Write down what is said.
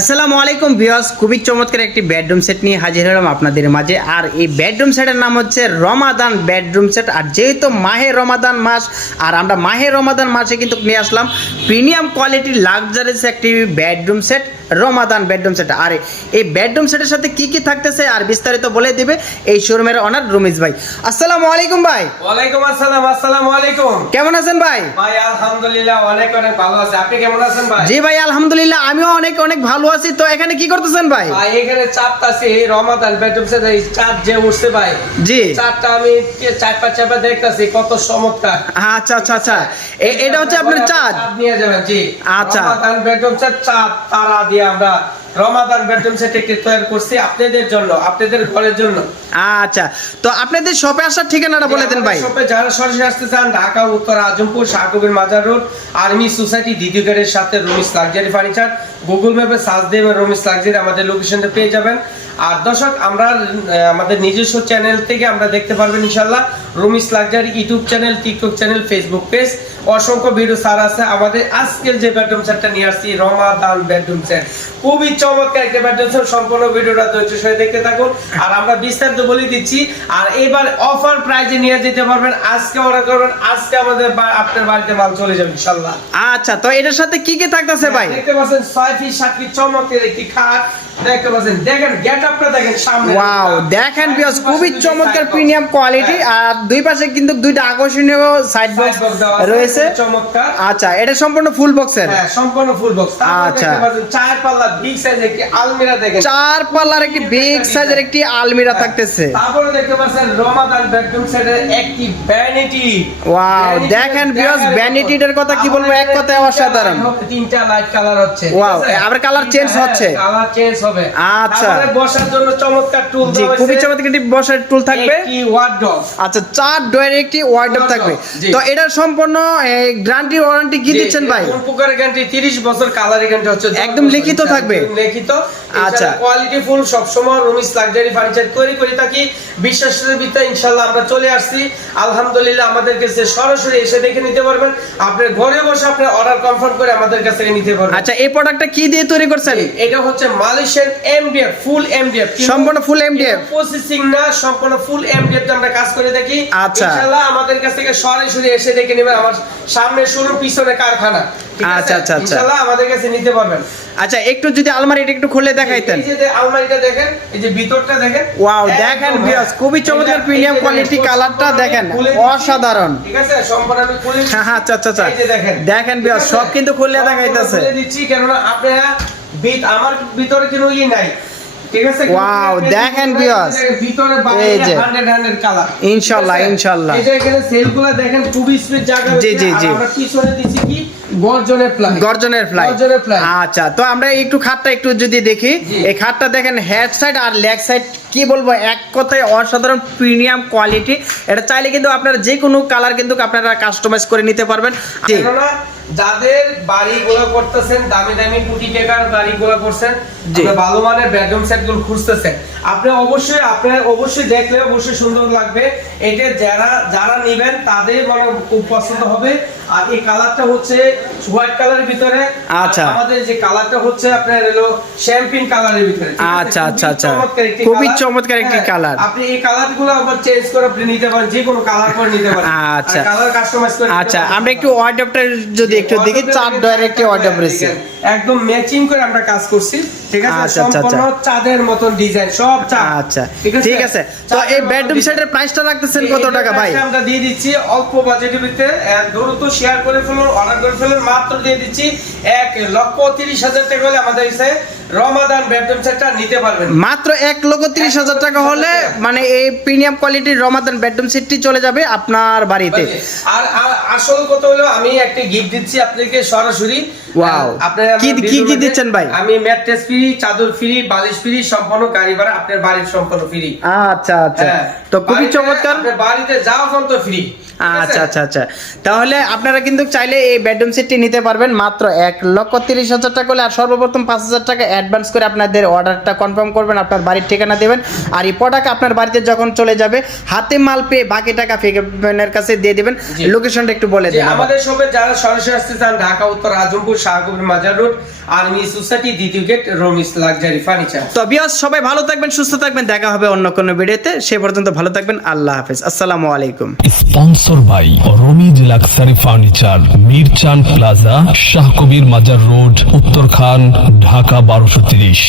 আসসালামু আলাইকুম ভিউয়ার্স, খুবই চমৎকার একটি বেডরুম সেট নিয়ে হাজির হলাম আপনাদের মাঝে। আর এই বেডরুম সেটের নাম হচ্ছে রমাদান বেডরুম সেট আর যেহেতু মাহে রমাদান মাস, আর আমরা মাহে রমাদান মাসে কিন্তু নিয়ে আসলাম। প্রিমিয়াম কোয়ালিটির লাক্সারিস একটি bedroom set Ramadan bedroom set. আর এই বেডরুম সেটের সাথে কি কি থাকতেছে আর বিস্তারিত বলে দিবে এই শোরুমের অনার রমিজ ভাই। আসসালামু আলাইকুম ভাই। ওয়ালাইকুম আসসালাম আসসালামু আলাইকুম। কেমন আছেন ভাই? ভাই আলহামদুলিল্লাহ অনেক অনেক ভালো আছে। আপনি কেমন আছেন ভাই? জি ভাই আলহামদুলিল্লাহ আমিও অনেক অনেক ভালো আছি। তো এখানে কি করতেছেন ভাই? ভাই এখানে চাপতাছি রমাদান বেডরুম সেট এই চাপ যে উঠছে ভাই। জি। চারটা আমি চাপা চাপা দেখতাছি কত চমৎকার। আচ্ছা আচ্ছা আচ্ছা। এটা হচ্ছে আপনার চাঁদ? চাপ নিয়ে যাবেন জি। আচ্ছা। রমাদান বেডরুম সেট চাপ তারা দিয়ে আমরা রমাদান বেডরুম সেট একটি তৈরি করছি আপনাদের জন্য আপনাদের ঘরের জন্য। আচ্ছা তো আপনাদের শপে আসার ঠিকানাটা বলে দেন ভাই। শপে যারা সরাসরি আসতে চান ঢাকা উত্তর Azampur Shahkabir Mazar road army society দ্বিতীয় গেটের সাথে রমিস লাক্সারি ফার্নিচার গুগল ম্যাপে সার্চ দিয়ে রমিস লাক্সারি আমাদের লোকেশনটা পেয়ে যাবেন। আর দর্শক আমরা আমাদের নিজস্ব চ্যানেল থেকে আমরা দেখতে পারবেন ইনশাল্লাহ Ramis luxury YouTube channel TikTok channel Facebook page অসংখ্য ভিডিও সার আছে। আমাদের আজকের যে বেডরুম সেটটা নিয়ে আসছি রমাদান বেডরুম সেট খুবই চমৎকার একটা বেডরুম সেট সম্পূর্ণ ভিডিওটা ধৈর্য সঙ্গে দেখতে থাকুন। আর আমরা বিস্তারিত বলে দিচ্ছি। আর এবার অফার প্রাইজে নিয়ে যেতে পারবেন। আজকে অর্ডার করবেন। আজকে আমাদের আপনার বাড়িতে মাল চলে যাবে ইনশাল্লাহ আচ্ছা তো এটার সাথে কি কি থাকতেছে ভাই? দেখতে পাচ্ছেন ছয় ফিট সাত ফিট চমকের একটি খাট। দেখতে পাচ্ছেন দেখেন গেট আপটা দেখেন সামনে। ওয়াও দেখেন বিয়াস খুবই চমৎকার প্রিমিয়াম কোয়ালিটি আর দুই পাশে কিন্তু দুইটা আকর্ষণীয় সাইড বক্স রয়েছে। চমৎকার। আচ্ছা এটা সম্পূর্ণ ফুল বক্সের হ্যাঁ সম্পূর্ণ ফুল বক্স আচ্ছা। চার পাল্লা বিগ সাইজ একটি আলমিরা দেখেন। চার পাল্লার একটি বিগ সাইজের একটি আলমিরা থাকতেছে। তারপরে দেখতে পাচ্ছেন রমাদান বেডরুম সেটের একটি ভ্যানিটি ওয়াও দেখেন বিয়াস ভ্যানিটিটার কথা কি বলব? এক কথায় অসাধারণ। তিনটা লাইট কালার হচ্ছে Wow, আবার colour change হচ্ছে? কালার চেঞ্জ হবে। আচ্ছা। বসার জন্য চমৎকার টুল জি খুবই চমৎকার একটি বসার টুল থাকবে। একটি ওয়ার্ডরোব আচ্ছা চার ডোয়ের একটি ওয়ার্ডরোব থাকবে। তো এটা সম্পূর্ণ গ্যারান্টি ওয়ারেন্টি কি দিচ্ছেন ভাই? কোন প্রকার গ্যারান্টি 30 বছর কালার গ্যারান্টি হচ্ছে একদম লিখিত থাকবে? লিখিত। আচ্ছা। কোয়ালিটি ফুল সব সময় রুমিস লাক্সারি ফার্নিচার তৈরি করে থাকি। বিশ্বাসের ভিতরে ইনশাআল্লাহ আমরা চলে আসছি। আলহামদুলিল্লাহ আমাদের কাছে সরাসরি এসে দেখে নিতে পারবেন। আপনার ঘরে বসে আপনি অর্ডার কনফার্ম করে আমাদের কাছ নিতে পারবেন। আচ্ছা এই প্রোডাক্টটা কি দিয়ে তৈরি করছেন? এটা হচ্ছে মালয়েশিয়ান এমডিএফ ফুল এমডিএফ সম্পূর্ণ ফুল এমডিএফ প্রসেসিং না সম্পূর্ণ ফুল এমডিএফ আমরা কাজ করে থাকি। আচ্ছা। ইনশাআল্লাহ আমাদের কাছ থেকে সরাসরি এসে দেখে নেবেন। আমার সামনে শুরু পিছনে কারখানা। আচ্ছা, আচ্ছা, আচ্ছা। ইনশাআল্লাহ আমাদের কাছে নিতে পারবেন। আচ্ছা একটু যদি আলমারিটা একটু খুলে দেখাইতেন। এই যে আলমারিটা দেখেন এই যে ভিতরটা দেখেন। ওয়াও দেখেন হ্যাঁ। ভিউয়ার্স খুবই চমৎকার প্রিমিয়াম কোয়ালিটি কালারটা দেখেন। অসাধারণ। ঠিক আছে? সম্পূর্ণ আমি খুলে দিচ্ছি। হ্যাঁ আচ্ছা আচ্ছা আচ্ছা। এই যে দেখেন। দেখেন ভিউয়ার্স সব কিন্তু খুলে দেখাইতেছে। খুলে দিচ্ছি কেননা আপনারা ভিত- আমার ভিতরে কোনো ই নাই। ঠিক আছে? Wow, দেখেন viewers। ভিতরে এই যে। বাইরে 100 100 কালার ইনশাআল্লাহ, ইনশাআল্লাহ। এই যে এখানে সেলগুলো দেখেন খুবই স্পিড জায়গা জি, জি, জি। আমরা পিছনে দিছি কি? গর্জনের ফ্লাই গর্জনের fly। আচ্ছা তো আমরা একটু খাটটা একটু যদি দেখি এই খাটটা দেখেন হেড সাইড আর লেগ সাইড কি বলব এক কথায় অসাধারণ প্রিমিয়াম কোয়ালিটি এটা চাইলে কিন্তু আপনারা যে কোনো কালার কিন্তু আপনারা কাস্টমাইজ করে নিতে পারবেন। জি। কেননা বাড়ি বাড়িগুলো করতেছেন দামি দামি কোটি টাকার বাড়িগুলো করছেন ভালো মানের বেডরুম সেটগুলো খুঁজতেছেন আপনি অবশ্যই আপনার অবশ্যই দেখলে অবশ্যই সুন্দর লাগবে এটা যারা যারা নেবেন তাদের মানে খুব পছন্দ হবে আর এই কালারটা হচ্ছে হোয়াইট কালারের ভিতরে আচ্ছা। আমাদের যে কালারটা হচ্ছে আপনার হলো শ্যাম্পিন কালারের ভিতরে আচ্ছা, আচ্ছা, আচ্ছা। খুবই চমৎকার একটি খুবই। চমৎকার একটি হ্যাঁ, colour। আপনি এই কালারগুলো আবার চেঞ্জ করে আপনি নিতে পারেন যে কোনো কালার করে নিতে পারেন আচ্ছা। কালার কাস্টমাইজ করে আচ্ছা আমরা একটু ওয়ার্ডরোবটা যদি একটু দেখি চার ডয়ের একটি ওয়ার্ডরোব রয়েছে একদম ম্যাচিং করে আমরা কাজ করছি। ঠিক আছে আচ্ছা, আচ্ছা, সম্পূর্ণ চাঁদের মতন ডিজাইন সব চাঁদ। আচ্ছা ঠিক আছে? তো এই বেডরুম সেটের প্রাইসটা রাখতেছেন কত টাকা ভাই? আমরা দিয়ে দিচ্ছি অল্প বাজেটের ভিতরে দ্রুত শেয়ার করে ফেলুন অর্ডার করে ফেলুন মাত্র দিয়ে দিচ্ছি এক লক্ষ তিরিশ হাজার টাকা হলে আমাদের এসে রমাদান বেডরুম সেটটা নিতে পারবেন। মাত্র এক লক্ষ তিরিশ হাজার টাকা হলে মানে এই প্রিমিয়াম কোয়ালিটির রমাদান বেডরুম সেটটি চলে যাবে আপনার বাড়িতে। আর আর আসল কথা হলো আমি একটা গিফট দিচ্ছি আপনাকে সরাসরি। Wow. আপনার কি- কি- কি দিচ্ছেন ভাই? আমি ম্যাট্রেস ফ্রি চাদর ফ্রি বালিশ ফ্রি সম্পূর্ণ গাড়ি ভাড়া আপনার বাড়ির সম্পূর্ণ ফ্রি আচ্ছা আচ্ছা। হ্যাঁ। তো খুবই চমৎকার। আপনার বাড়িতে যাওয়া পর্যন্ত ফ্রি আচ্ছা আচ্ছা আচ্ছা। তাহলে আপনারা কিন্তু চাইলে এই বেডরুম সেটটি নিতে পারবেন মাত্র এক লক্ষ তিরিশ হাজার টাকা হলে আর সর্বপ্রথম পাঁচ হাজার টাকা অ্যাডভান্স করে আপনাদের অর্ডারটা কনফার্ম করবেন আপনার বাড়ির ঠিকানা দেবেন। আর এই প্রোডাক্ট আপনার বাড়িতে যখন চলে যাবে হাতে মাল পেয়ে বাকি টাকা ফেকের কাছে দিয়ে দেবেন। লোকেশনটা একটু বলে দেন আমাদের শপে যারা সরাসরি আসতে চান ঢাকা উত্তর Azampur Shahkabir Mazar road army society দ্বিতীয় গেট রমিস লাক্সারি ফার্নিচার তো বিয়াস সবাই ভালো থাকবেন সুস্থ থাকবেন দেখা হবে অন্য কোনো ভিডিওতে। সে পর্যন্ত ভালো থাকবেন আল্লাহ হাফেজ। আসসালামু আলাইকুম। Sponsor by Ramis luxury furniture Mirchan plaza Shahkabir Mazar road Uttarkhan Dhaka বারোশো তিরিশ।